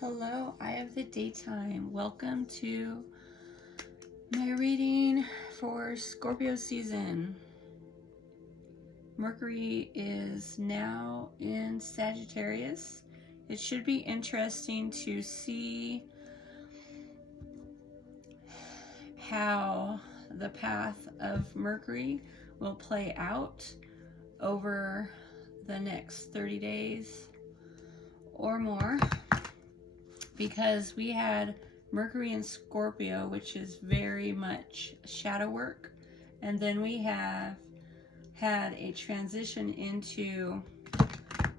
Hello, I have the daytime. Welcome to my reading for Scorpio season. Mercury is now in Sagittarius. It should be interesting to see how the path of Mercury will play out over the next 30 days or more, because we had Mercury in Scorpio, which is very much shadow work, and then we have had a transition into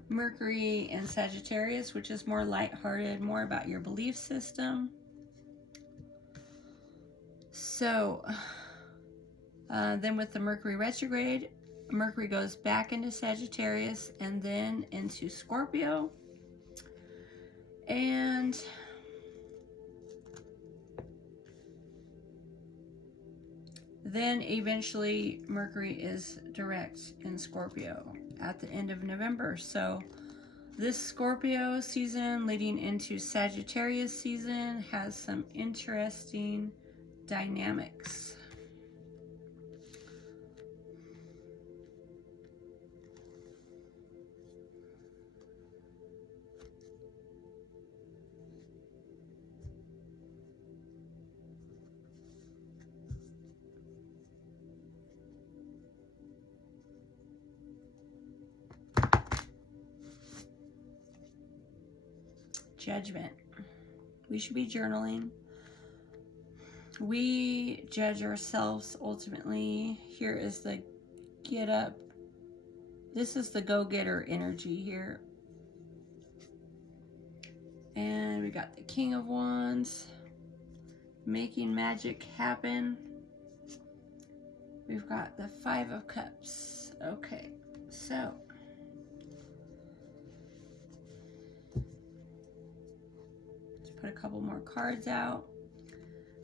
Mercury in Sagittarius, which is more lighthearted, more about your belief system. So then with the Mercury retrograde, Mercury goes back into Sagittarius and then into Scorpio. And then eventually Mercury is direct in Scorpio at the end of November. So this Scorpio season leading into Sagittarius season has some interesting dynamics. Judgment. We should be journaling. We judge ourselves ultimately. Here is the get up. This is the go-getter energy here. And we got the King of Wands, making magic happen. We've got the Five of Cups. Okay, so let's put a couple more cards out.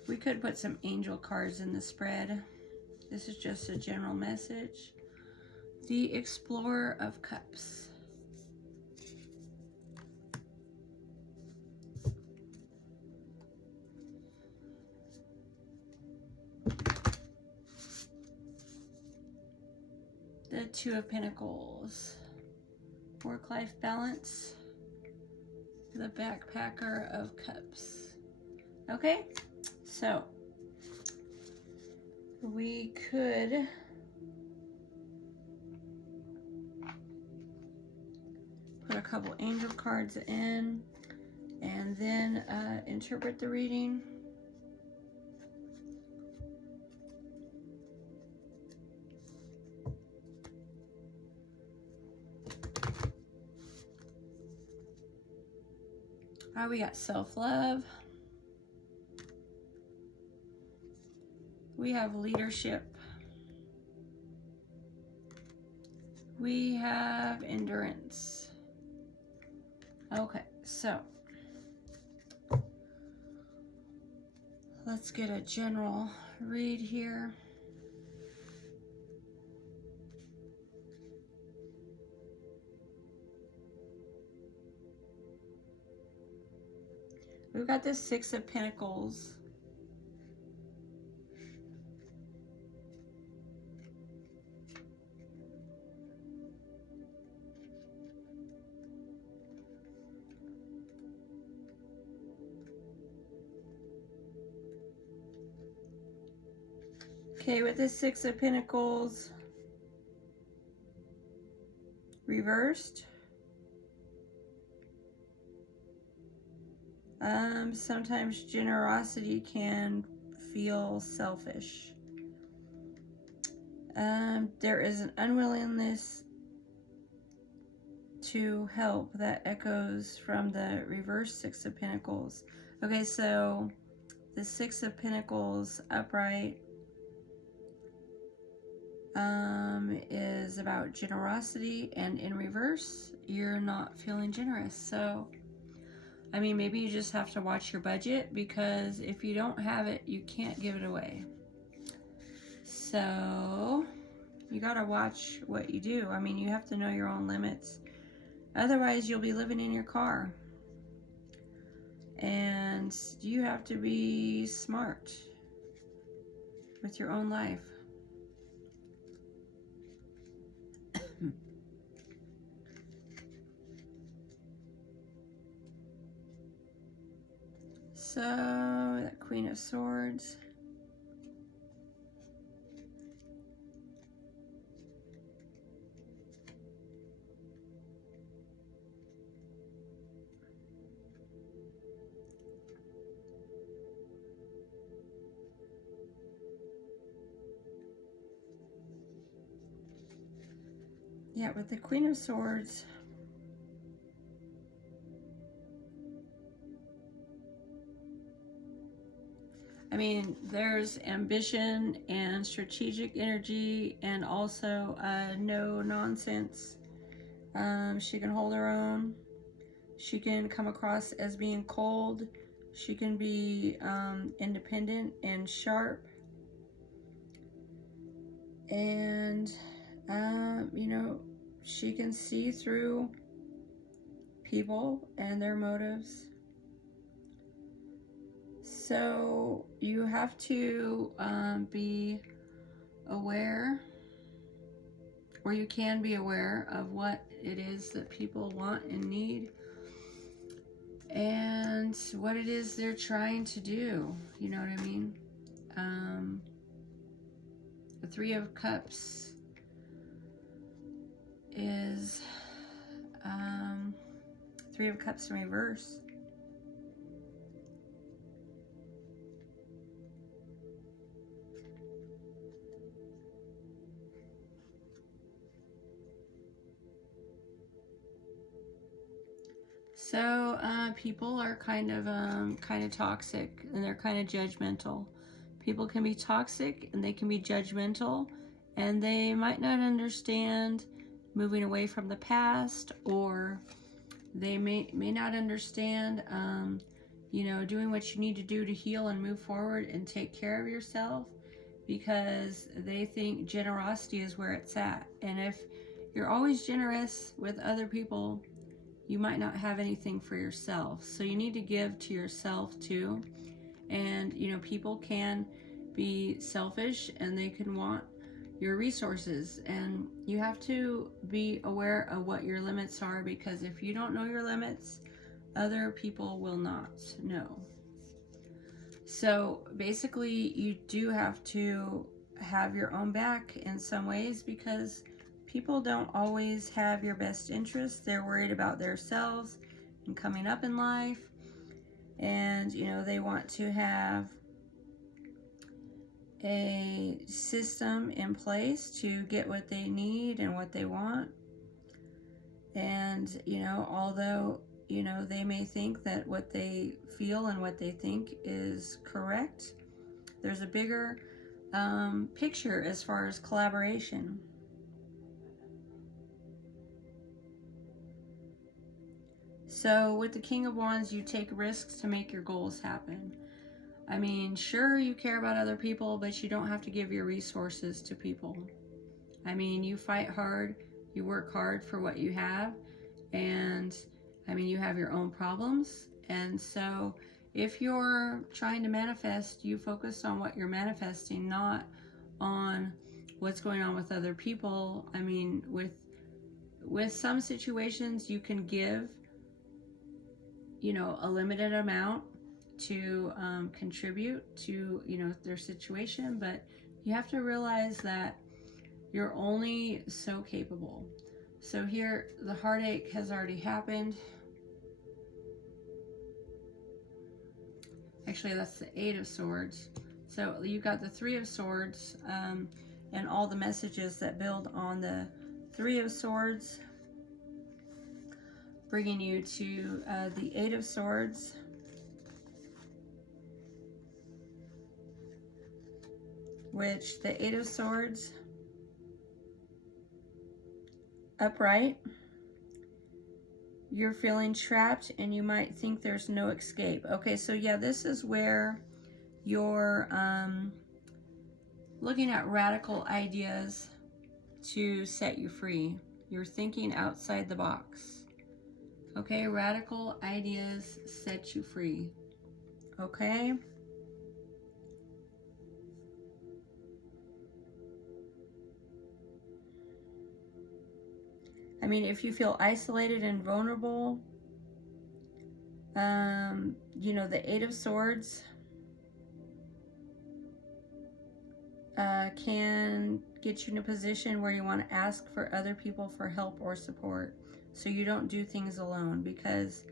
We could put some angel cards in the spread. This is just a general message. The Explorer of Cups. The Two of Pentacles. Work-life balance. The Backpacker of Cups. Okay, so we could put a couple angel cards in and then interpret the reading. We got self-love. We have leadership. We have endurance. Okay, so let's get a general read here. We've got the Six of Pentacles. Okay, with the Six of Pentacles reversed. Sometimes generosity can feel selfish. There is an unwillingness to help that echoes from the reverse Six of Pentacles. Okay, so the Six of Pentacles upright is about generosity, and in reverse, you're not feeling generous. So I mean, maybe you just have to watch your budget, because if you don't have it, you can't give it away. So you gotta watch what you do. I mean, you have to know your own limits. Otherwise, you'll be living in your car. And you have to be smart with your own life. So, that Queen of Swords. Yeah, with the Queen of Swords, I mean, there's ambition and strategic energy, and also no nonsense. She can hold her own. She can come across as being cold. She can be independent and sharp. And, you know, she can see through people and their motives. So you have to be aware, or you can be aware of what it is that people want and need, and what it is they're trying to do. You know what I mean? The Three of Cups is Three of Cups in reverse. So people are kind of toxic, and they're kind of judgmental. People can be toxic and they can be judgmental, and they might not understand moving away from the past, or they may not understand you know, doing what you need to do to heal and move forward and take care of yourself, because they think generosity is where it's at. And if you're always generous with other people, you might not have anything for yourself. So you need to give to yourself too. And, you know, people can be selfish and they can want your resources. And you have to be aware of what your limits are, because if you don't know your limits, other people will not know. So basically, you do have to have your own back in some ways, because people don't always have your best interests. They're worried about themselves and coming up in life. And, you know, they want to have a system in place to get what they need and what they want. And, you know, although, you know, they may think that what they feel and what they think is correct, there's a bigger picture as far as collaboration. So with the King of Wands, you take risks to make your goals happen. I mean, sure, you care about other people, but you don't have to give your resources to people. I mean, you fight hard, you work hard for what you have, and I mean, you have your own problems. And so if you're trying to manifest, you focus on what you're manifesting, not on what's going on with other people. I mean, with some situations, you can give, you know, a limited amount to contribute to, you know, their situation, but you have to realize that you're only so capable. So here, the heartache has already happened. Actually, that's the Eight of Swords. So you got the Three of Swords, and all the messages that build on the Three of Swords, bringing you to the Eight of Swords. Which the Eight of Swords, upright, you're feeling trapped and you might think there's no escape. Okay, so yeah, this is where you're looking at radical ideas to set you free. You're thinking outside the box. Okay, radical ideas set you free. Okay? I mean, if you feel isolated and vulnerable, you know, the Eight of Swords can get you in a position where you want to ask for other people for help or support, so you don't do things alone, because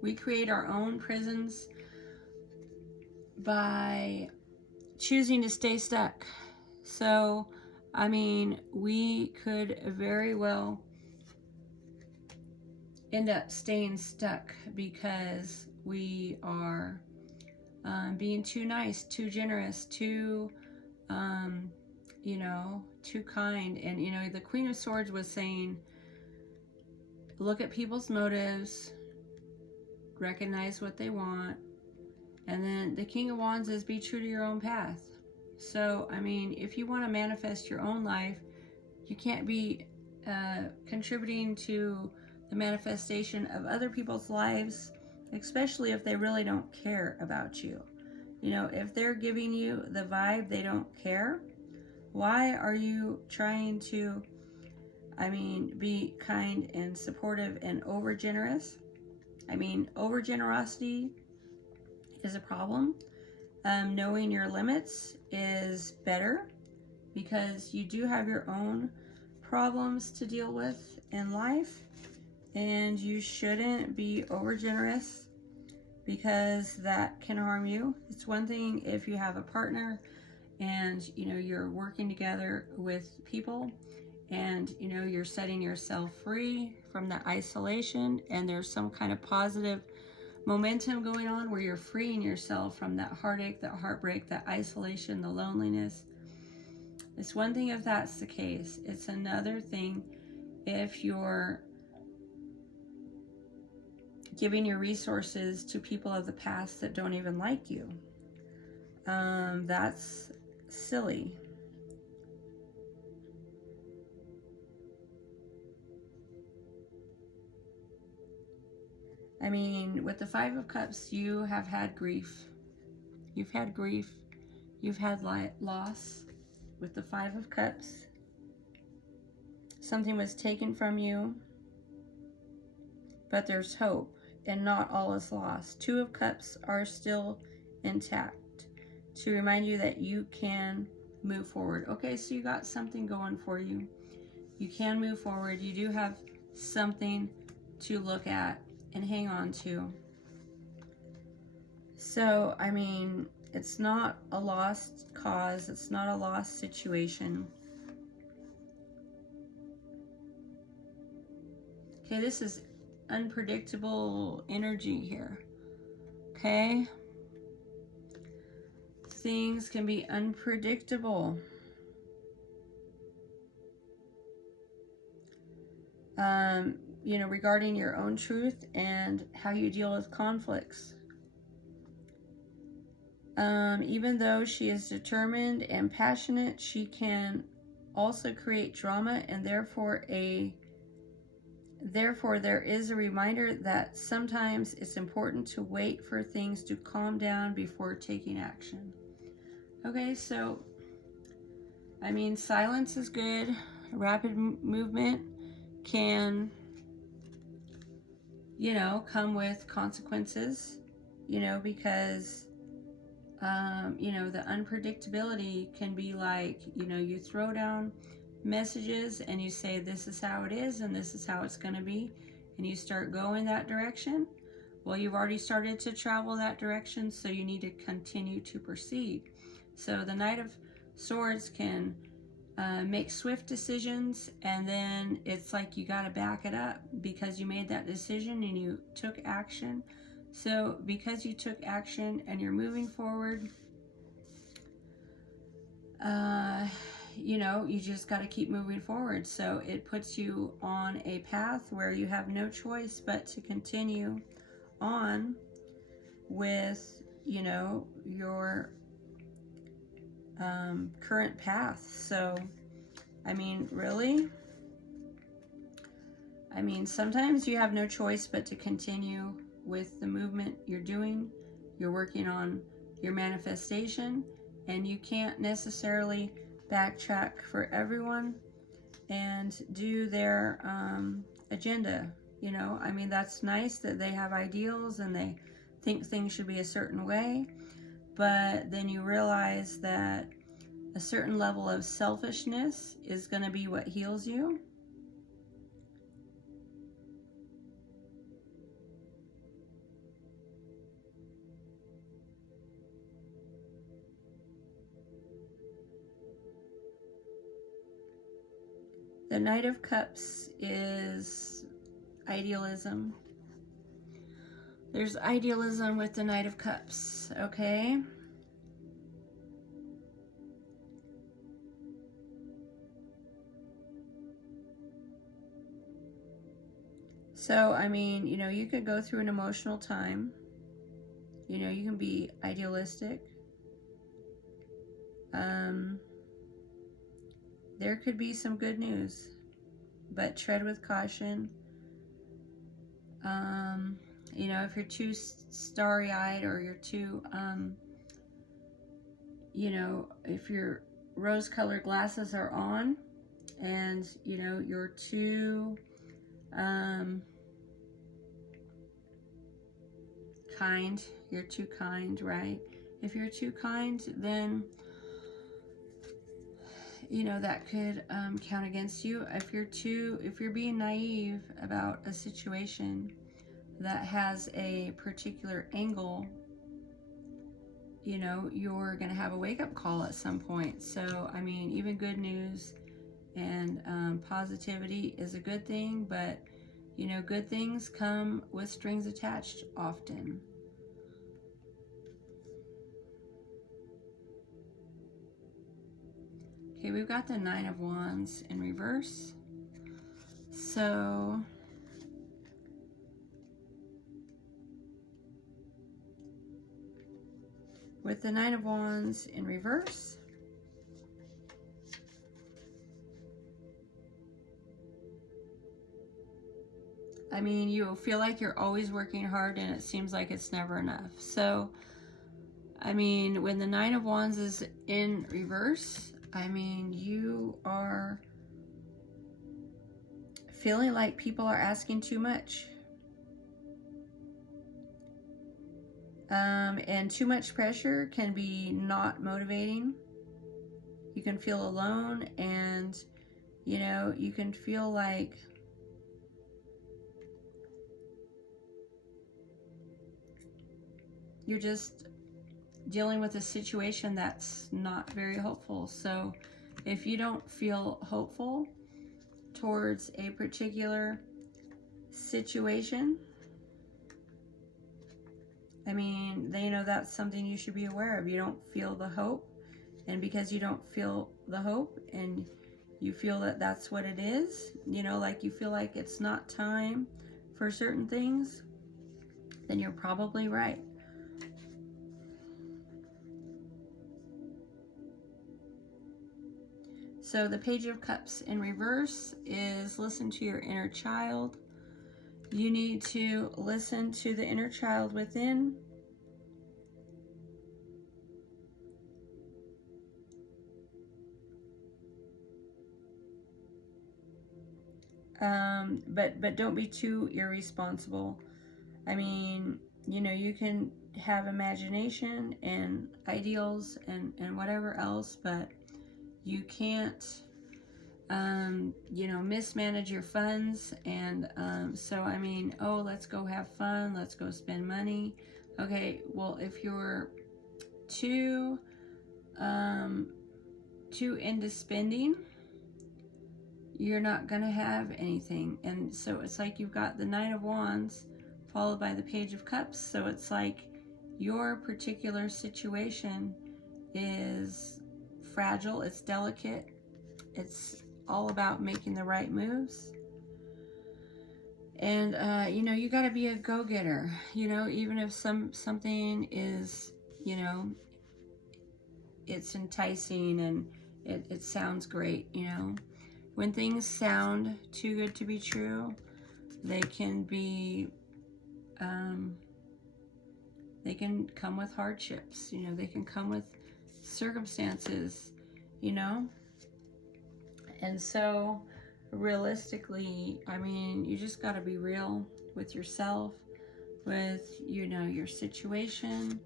we create our own prisons by choosing to stay stuck. So, I mean, we could very well end up staying stuck because we are being too nice, too generous, too, you know, too kind. And, you know, the Queen of Swords was saying, look at people's motives, recognize what they want. And then the King of Wands is be true to your own path. So, I mean, if you want to manifest your own life, you can't be contributing to the manifestation of other people's lives, especially if they really don't care about you. You know, if they're giving you the vibe they don't care, why are you trying to, I mean, be kind and supportive and over generous? I mean, over generosity is a problem. Knowing your limits is better, because you do have your own problems to deal with in life, and you shouldn't be over generous, because that can harm you. It's one thing if you have a partner and, you know, you're working together with people, and, you know, you're setting yourself free from that isolation, and there's some kind of positive momentum going on where you're freeing yourself from that heartache, that heartbreak, that isolation, the loneliness. It's one thing if that's the case. It's another thing if you're giving your resources to people of the past that don't even like you. That's silly. I mean, with the Five of Cups, you have had grief. You've had grief. You've had loss. With the Five of Cups, something was taken from you, but there's hope, and not all is lost. Two of Cups are still intact to remind you that you can move forward. Okay, so you got something going for you. You can move forward. You do have something to look at and hang on to. So, I mean, it's not a lost cause. It's not a lost situation. Okay, this is unpredictable energy here. Okay? Things can be unpredictable. You know, regarding your own truth and how you deal with conflicts. Even though she is determined and passionate, she can also create drama, and therefore there is a reminder that sometimes it's important to wait for things to calm down before taking action. Okay, so, I mean, silence is good. Rapid movement can, you know, come with consequences, you know, because you know, the unpredictability can be like, you know, you throw down messages and you say, this is how it is and this is how it's going to be, and you start going that direction. Well, you've already started to travel that direction, so you need to continue to proceed. So the Knight of Swords can make swift decisions, and then it's like you got to back it up because you made that decision and you took action. So because you took action and you're moving forward, you know, you just got to keep moving forward. So it puts you on a path where you have no choice but to continue on with, you know, your current path. So, I mean, really, I mean, sometimes you have no choice but to continue with the movement you're doing. You're working on your manifestation, and you can't necessarily backtrack for everyone and do their agenda. You know, I mean, that's nice that they have ideals and they think things should be a certain way, but then you realize that a certain level of selfishness is going to be what heals you. The Knight of Cups is idealism. There's idealism with the Knight of Cups, okay? So, I mean, you know, you could go through an emotional time. You know, you can be idealistic. There could be some good news, but tread with caution. You know, if you're too starry-eyed, or you're too, you know, if your rose-colored glasses are on, and, you know, you're too kind, you're too kind, right? If you're too kind, then, you know, that could count against you. If you're being naive about a situation that has a particular angle, you know, you're going to have a wake-up call at some point. So, I mean, even good news and positivity is a good thing, but, you know, good things come with strings attached often. Okay, we've got the Nine of Wands in reverse. So, with the Nine of Wands in reverse, I mean, you feel like you're always working hard and it seems like it's never enough. So, I mean, when the Nine of Wands is in reverse, I mean, you are feeling like people are asking too much. And too much pressure can be not motivating. You can feel alone, and, you know, you can feel like you're just dealing with a situation that's not very hopeful. So if you don't feel hopeful towards a particular situation, I mean, you know, that's something you should be aware of. You don't feel the hope, and because you don't feel the hope and you feel that that's what it is, you know, like you feel like it's not time for certain things, then you're probably right. So the Page of Cups in reverse is listen to your inner child. You need to listen to the inner child within. But don't be too irresponsible. I mean, you know, you can have imagination and ideals and whatever else, but you can't, you know, mismanage your funds. And so, I mean, oh, let's go have fun, let's go spend money. Okay, well, if you're too into spending, you're not gonna have anything. And so it's like you've got the Nine of Wands followed by the Page of Cups. So it's like your particular situation is fragile, it's delicate, it's all about making the right moves. And you know, you got to be a go-getter. You know, even if something is, you know, it's enticing and it sounds great, you know, when things sound too good to be true, they can be, they can come with hardships, you know, they can come with circumstances, you know. And so realistically, I mean, you just got to be real with yourself, with, you know, your situation,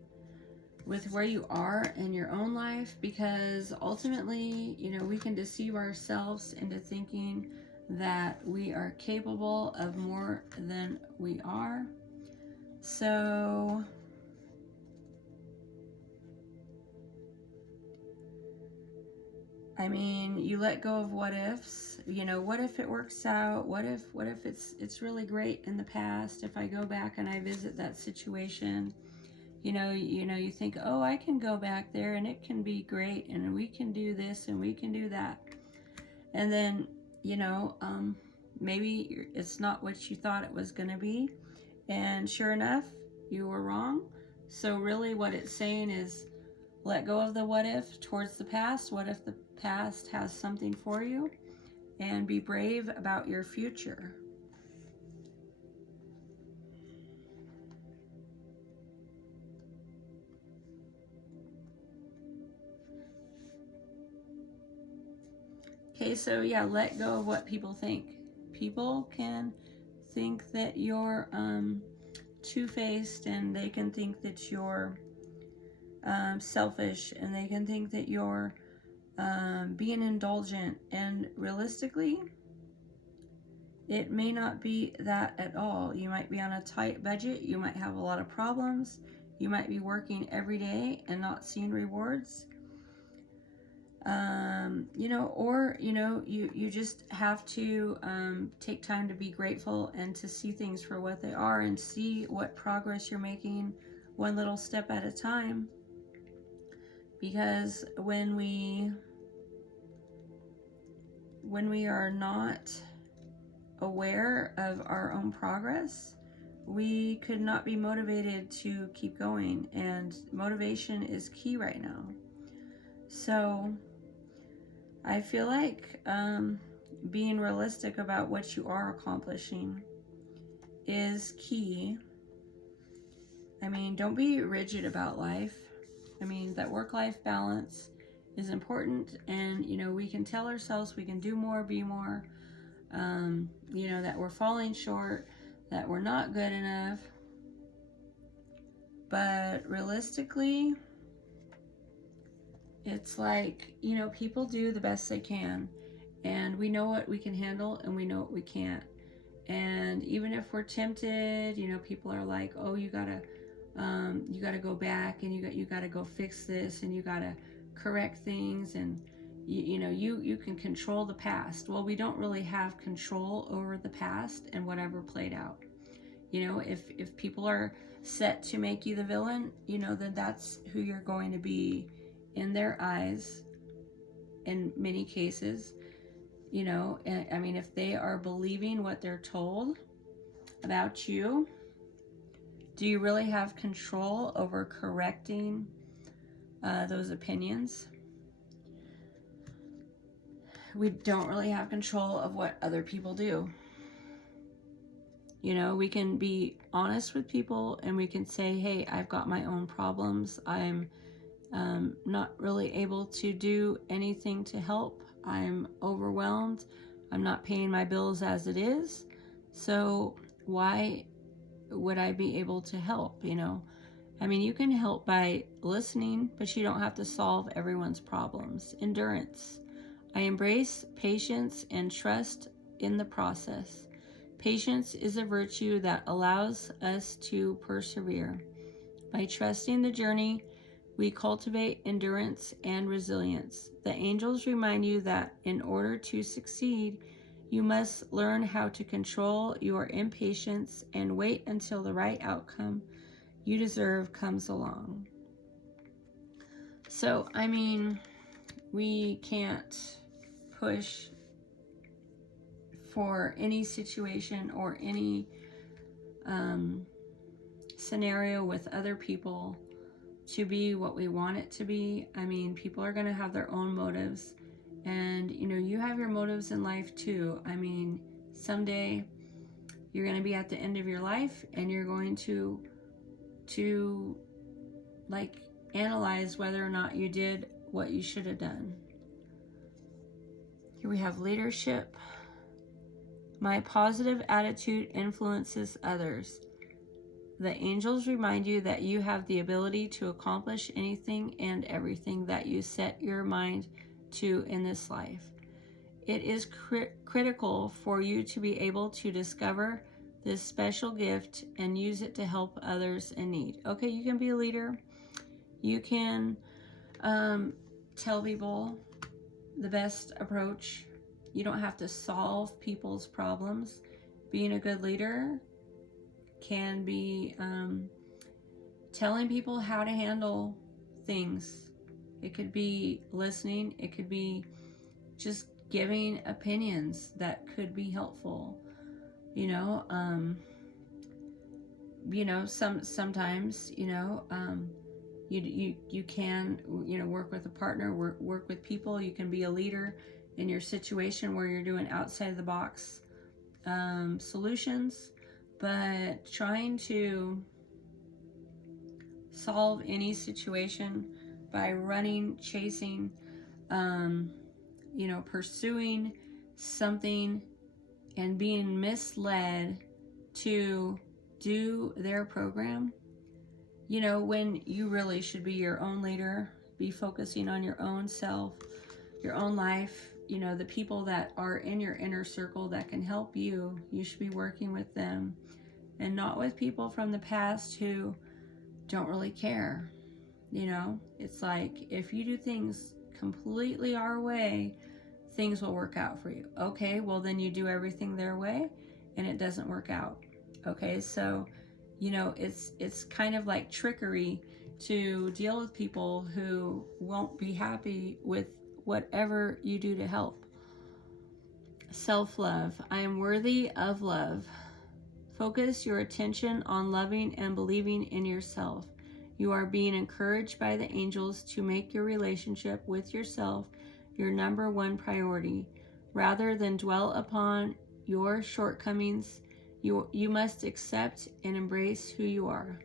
with where you are in your own life, because ultimately, you know, we can deceive ourselves into thinking that we are capable of more than we are. So I mean, you let go of what ifs. You know, what if it works out? What if it's really great in the past? If I go back and I visit that situation, you know, you think, oh, I can go back there and it can be great, and we can do this and we can do that. And then, you know, maybe it's not what you thought it was going to be. And sure enough, you were wrong. So really what it's saying is, let go of the what if towards the past. What if the past has something for you? And be brave about your future. Okay, so yeah, let go of what people think. People can think that you're two-faced, and they can think that you're selfish, and they can think that you're being indulgent. And realistically, it may not be that at all. You might be on a tight budget. You might have a lot of problems. You might be working every day and not seeing rewards. You know, or, you know, you just have to take time to be grateful and to see things for what they are, and see what progress you're making one little step at a time. Because when we are not aware of our own progress, we could not be motivated to keep going, and motivation is key right now. So I feel like being realistic about what you are accomplishing is key. I mean, don't be rigid about life. I mean, that work-life balance is important, and, you know, we can tell ourselves we can do more, be more, you know, that we're falling short, that we're not good enough. But realistically, it's like, you know, people do the best they can, and we know what we can handle and we know what we can't. And even if we're tempted, you know, people are like, oh, you gotta go back, and you gotta go fix this, and you gotta correct things, and you know, you can control the past. Well, we don't really have control over the past and whatever played out. You know, if people are set to make you the villain, you know, then that's who you're going to be in their eyes in many cases. You know, I mean, if they are believing what they're told about you, do you really have control over correcting those opinions? We don't really have control of what other people do. You know, we can be honest with people, and we can say, hey, I've got my own problems. I'm not really able to do anything to help. I'm overwhelmed. I'm not paying my bills as it is. So why would I be able to help? You know, I mean, you can help by listening, but you don't have to solve everyone's problems. Endurance. I embrace patience and trust in the process. Patience is a virtue that allows us to persevere. By trusting the journey, we cultivate endurance and resilience. The angels remind you that in order to succeed, you must learn how to control your impatience and wait until the right outcome you deserve comes along. So, I mean, we can't push for any situation or any scenario with other people to be what we want it to be. I mean, people are going to have their own motives, and, you know, you have your motives in life too. I mean, someday You're going to be at the end of your life, and you're going to like analyze whether or not you did what you should have done. Here we have leadership. My positive attitude influences others. The angels remind you that you have the ability to accomplish anything and everything that you set your mind to in this life. It is critical for you to be able to discover this special gift and use it to help others in need. Okay, you can be a leader. You can tell people the best approach. You don't have to solve people's problems. Being a good leader can be telling people how to handle things. It could be listening. It could be just giving opinions that could be helpful. Sometimes, you can, work with a partner, work with people. You can be a leader in your situation where you're doing outside of the box solutions, but trying to solve any situation by running, chasing, pursuing something and being misled to do their program, when you really should be your own leader, be focusing on your own self, your own life, the people that are in your inner circle that can help you, you should be working with them and not with people from the past who don't really care. It's like, if you do things completely our way, things will work out for you. Okay, well then you do everything their way and it doesn't work out. Okay, so it's kind of like trickery to deal with people who won't be happy with whatever you do to help. Self-love. I am worthy of love. Focus your attention on loving and believing in yourself. You are being encouraged by the angels to make your relationship with yourself your number one priority. Rather than dwell upon your shortcomings, you must accept and embrace who you are.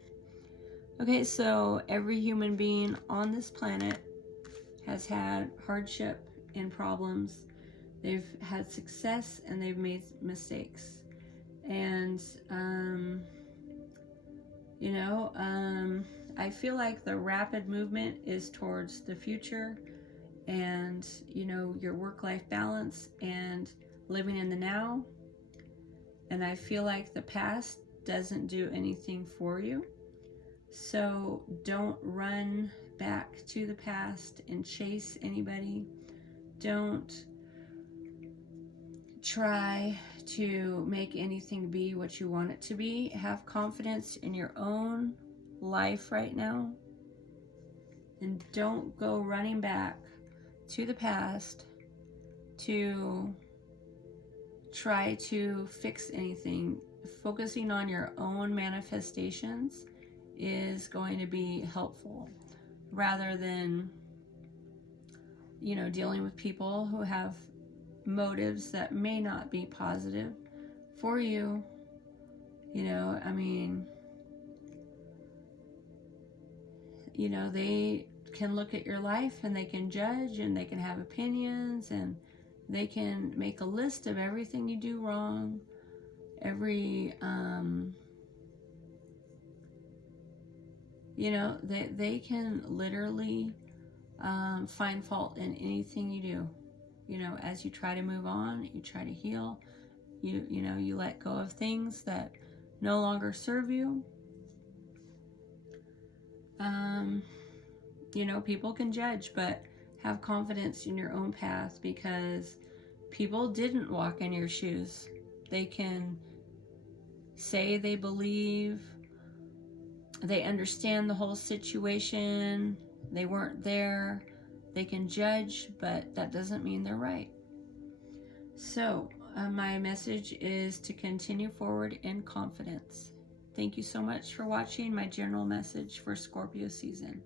Okay, so every human being on this planet has had hardship and problems. They've had success and they've made mistakes. And, I feel like the rapid movement is towards the future and, your work-life balance and living in the now. And I feel like the past doesn't do anything for you. So don't run back to the past and chase anybody. Don't try to make anything be what you want it to be. Have confidence in your own life right now. And don't go running back to the past to try to fix anything. Focusing on your own manifestations is going to be helpful rather than, dealing with people who have motives that may not be positive for you. They can look at your life and they can judge and they can have opinions and they can make a list of everything you do wrong, they can literally find fault in anything you do. As you try to move on, you try to heal, you let go of things that no longer serve you. People can judge, but have confidence in your own path, because people didn't walk in your shoes. They can say they believe, they understand the whole situation, they weren't there. They can judge, but that doesn't mean they're right. So my message is to continue forward in confidence. Thank you so much for watching my general message for Scorpio season.